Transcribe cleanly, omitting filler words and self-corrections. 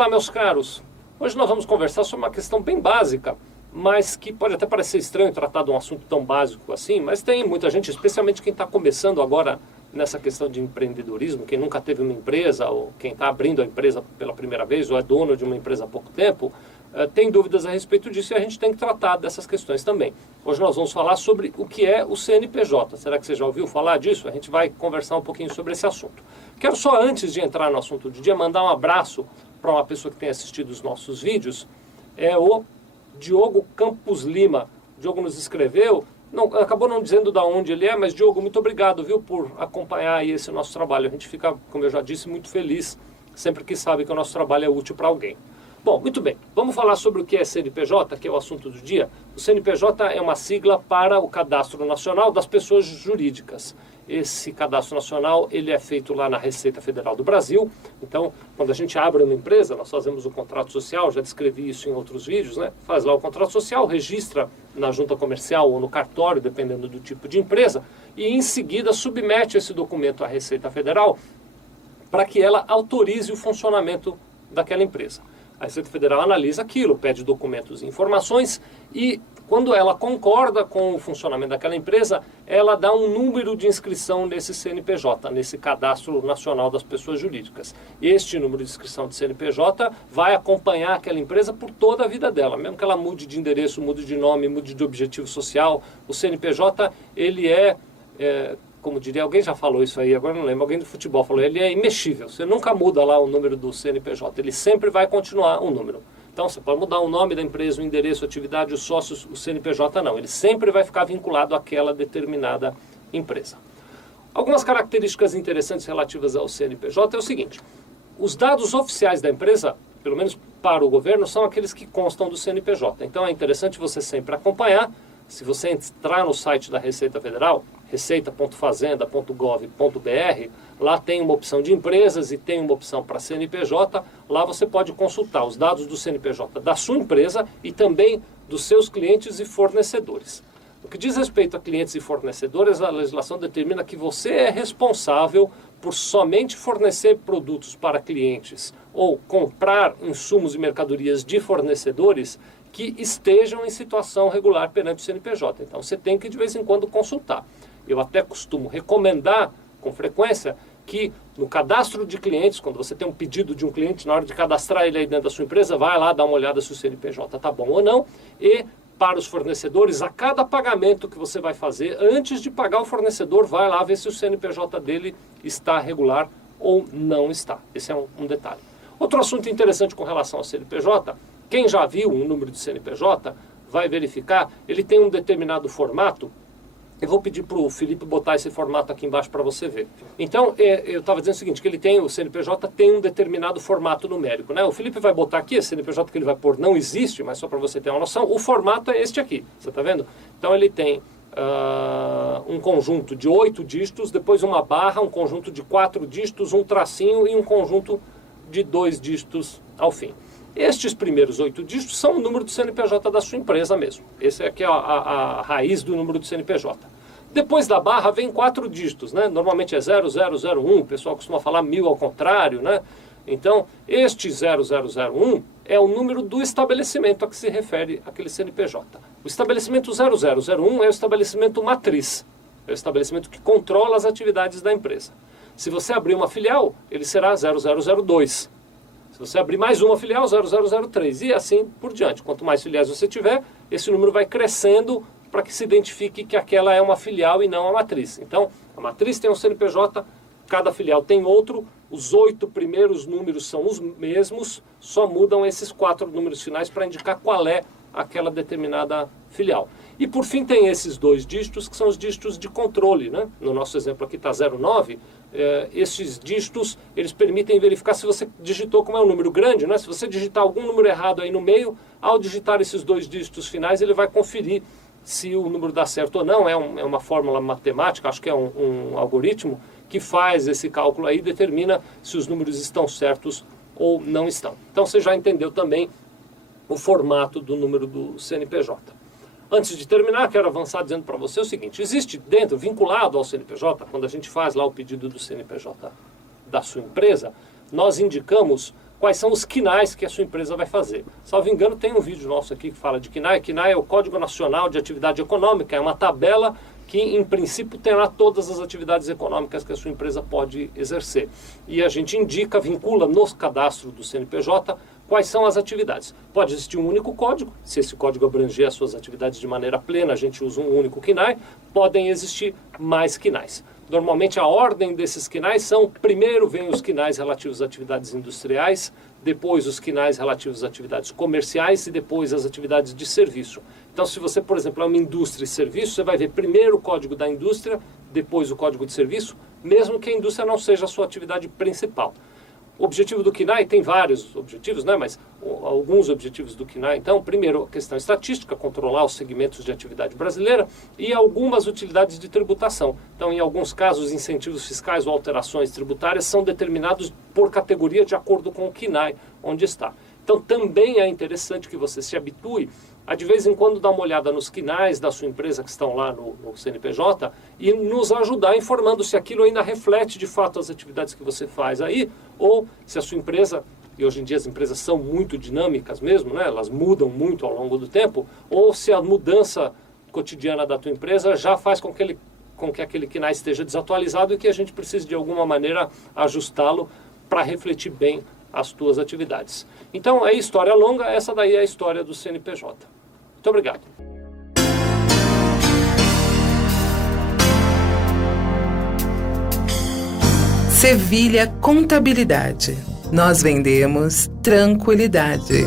Olá, meus caros. Hoje nós vamos conversar sobre uma questão bem básica, mas que pode até parecer estranho tratar de um assunto tão básico assim, mas tem muita gente, especialmente quem está começando agora nessa questão de empreendedorismo, quem nunca teve uma empresa, ou quem está abrindo a empresa pela primeira vez, ou é dono de uma empresa há pouco tempo, tem dúvidas a respeito disso e a gente tem que tratar dessas questões também. Hoje nós vamos falar sobre o que é o CNPJ. Será que você já ouviu falar disso? A gente vai conversar um pouquinho sobre esse assunto. Quero só, antes de entrar no assunto do dia, mandar um abraço para uma pessoa que tem assistido os nossos vídeos, é o Diogo Campos Lima. O Diogo nos escreveu, acabou não dizendo de onde ele é, mas Diogo, muito obrigado, viu, por acompanhar aí esse nosso trabalho. A gente fica, como eu já disse, muito feliz sempre que sabe que o nosso trabalho é útil para alguém. Bom, muito bem, vamos falar sobre o que é CNPJ, que é o assunto do dia. O CNPJ é uma sigla para o Cadastro Nacional das Pessoas Jurídicas. Esse cadastro nacional, ele é feito lá na Receita Federal do Brasil. Então, quando a gente abre uma empresa, nós fazemos o contrato social, já descrevi isso em outros vídeos, né? Faz lá o contrato social, registra na junta comercial ou no cartório, dependendo do tipo de empresa, e em seguida submete esse documento à Receita Federal para que ela autorize o funcionamento daquela empresa. A Receita Federal analisa aquilo, pede documentos e informações e, quando ela concorda com o funcionamento daquela empresa, ela dá um número de inscrição nesse CNPJ, nesse Cadastro Nacional das Pessoas Jurídicas. Este número de inscrição de CNPJ vai acompanhar aquela empresa por toda a vida dela, mesmo que ela mude de endereço, mude de nome, mude de objetivo social. O CNPJ, ele como diria, alguém já falou isso aí, agora não lembro, alguém do futebol falou, ele é imexível, você nunca muda lá o número do CNPJ, ele sempre vai continuar um número. Então você pode mudar o nome da empresa, o endereço, a atividade, os sócios, o CNPJ não, ele sempre vai ficar vinculado àquela determinada empresa. Algumas características interessantes relativas ao CNPJ é o seguinte, os dados oficiais da empresa, pelo menos para o governo, são aqueles que constam do CNPJ. Então é interessante você sempre acompanhar. Se você entrar no site da Receita Federal, receita.fazenda.gov.br, lá tem uma opção de empresas e tem uma opção para CNPJ. Lá você pode consultar os dados do CNPJ da sua empresa e também dos seus clientes e fornecedores. No que diz respeito a clientes e fornecedores, a legislação determina que você é responsável por somente fornecer produtos para clientes ou comprar insumos e mercadorias de fornecedores que estejam em situação regular perante o CNPJ. Então você tem que de vez em quando consultar. Eu até costumo recomendar com frequência que no cadastro de clientes, quando você tem um pedido de um cliente, na hora de cadastrar ele aí dentro da sua empresa, vai lá dar uma olhada se o CNPJ está bom ou não. E para os fornecedores, a cada pagamento que você vai fazer, antes de pagar o fornecedor, vai lá ver se o CNPJ dele está regular ou não está. Esse é um detalhe. Outro assunto interessante com relação ao CNPJ, quem já viu um número de CNPJ vai verificar, ele tem um determinado formato. Eu vou pedir para o Felipe botar esse formato aqui embaixo para você ver. Então, eu estava dizendo o seguinte, que o CNPJ tem um determinado formato numérico, né? O Felipe vai botar aqui, esse CNPJ que ele vai pôr não existe, mas só para você ter uma noção, o formato é este aqui, você está vendo? Então ele tem um conjunto de 8 dígitos, depois uma barra, um conjunto de 4 dígitos, um tracinho e um conjunto de 2 dígitos ao fim. Estes primeiros 8 dígitos são o número do CNPJ da sua empresa mesmo. Esse aqui é a raiz do número do CNPJ. Depois da barra vem 4 dígitos, né? Normalmente é 0001, o pessoal costuma falar 1000 ao contrário, né? Então, este 0001 é o número do estabelecimento a que se refere aquele CNPJ. O estabelecimento 0001 é o estabelecimento matriz, é o estabelecimento que controla as atividades da empresa. Se você abrir uma filial, ele será 0002. Se você abrir mais uma filial, 0003, e assim por diante. Quanto mais filiais você tiver, esse número vai crescendo para que se identifique que aquela é uma filial e não a matriz. Então, a matriz tem um CNPJ, cada filial tem outro, os 8 primeiros números são os mesmos, só mudam esses 4 números finais para indicar qual é aquela determinada filial. E por fim tem esses 2 dígitos, que são os dígitos de controle, né? No nosso exemplo aqui está 09, esses dígitos, eles permitem verificar se você digitou, como é um número grande, né? Se você digitar algum número errado aí no meio, ao digitar esses 2 dígitos finais, ele vai conferir se o número dá certo ou não. É uma fórmula matemática, acho que é um algoritmo, que faz esse cálculo aí e determina se os números estão certos ou não estão. Então você já entendeu também o formato do número do CNPJ. Antes de terminar, quero avançar dizendo para você o seguinte, existe dentro, vinculado ao CNPJ, quando a gente faz lá o pedido do CNPJ da sua empresa, nós indicamos quais são os KNAIs que a sua empresa vai fazer. Salvo engano, tem um vídeo nosso aqui que fala de KNAI. KNAI é o Código Nacional de Atividade Econômica, é uma tabela que, em princípio, tem lá todas as atividades econômicas que a sua empresa pode exercer. E a gente indica, vincula no cadastro do CNPJ quais são as atividades. Pode existir um único código, se esse código abranger as suas atividades de maneira plena, a gente usa um único KNAI. Podem existir mais KNAIs. Normalmente a ordem desses KNAIs são, primeiro vem os KNAIs relativos às atividades industriais, depois os KNAIs relativos às atividades comerciais e depois as atividades de serviço. Então, se você, por exemplo, é uma indústria e serviço, você vai ver primeiro o código da indústria, depois o código de serviço, mesmo que a indústria não seja a sua atividade principal. O objetivo do KNAI tem vários objetivos, né? Mas alguns objetivos do KNAI. Então, primeiro, a questão estatística, controlar os segmentos de atividade brasileira e algumas utilidades de tributação. Então, em alguns casos, incentivos fiscais ou alterações tributárias são determinados por categoria de acordo com o KNAI onde está. Então, também é interessante que você se habitue a, de vez em quando, dar uma olhada nos KNAIs da sua empresa que estão lá no CNPJ e nos ajudar informando se aquilo ainda reflete, de fato, as atividades que você faz aí, ou se a sua empresa, e hoje em dia as empresas são muito dinâmicas mesmo, né? Elas mudam muito ao longo do tempo, ou se a mudança cotidiana da tua empresa já faz com que aquele KNAI esteja desatualizado e que a gente precise, de alguma maneira, ajustá-lo para refletir bem as tuas atividades. Então, é história longa, essa daí é a história do CNPJ. Muito obrigado. Sevilha Contabilidade. Nós vendemos tranquilidade.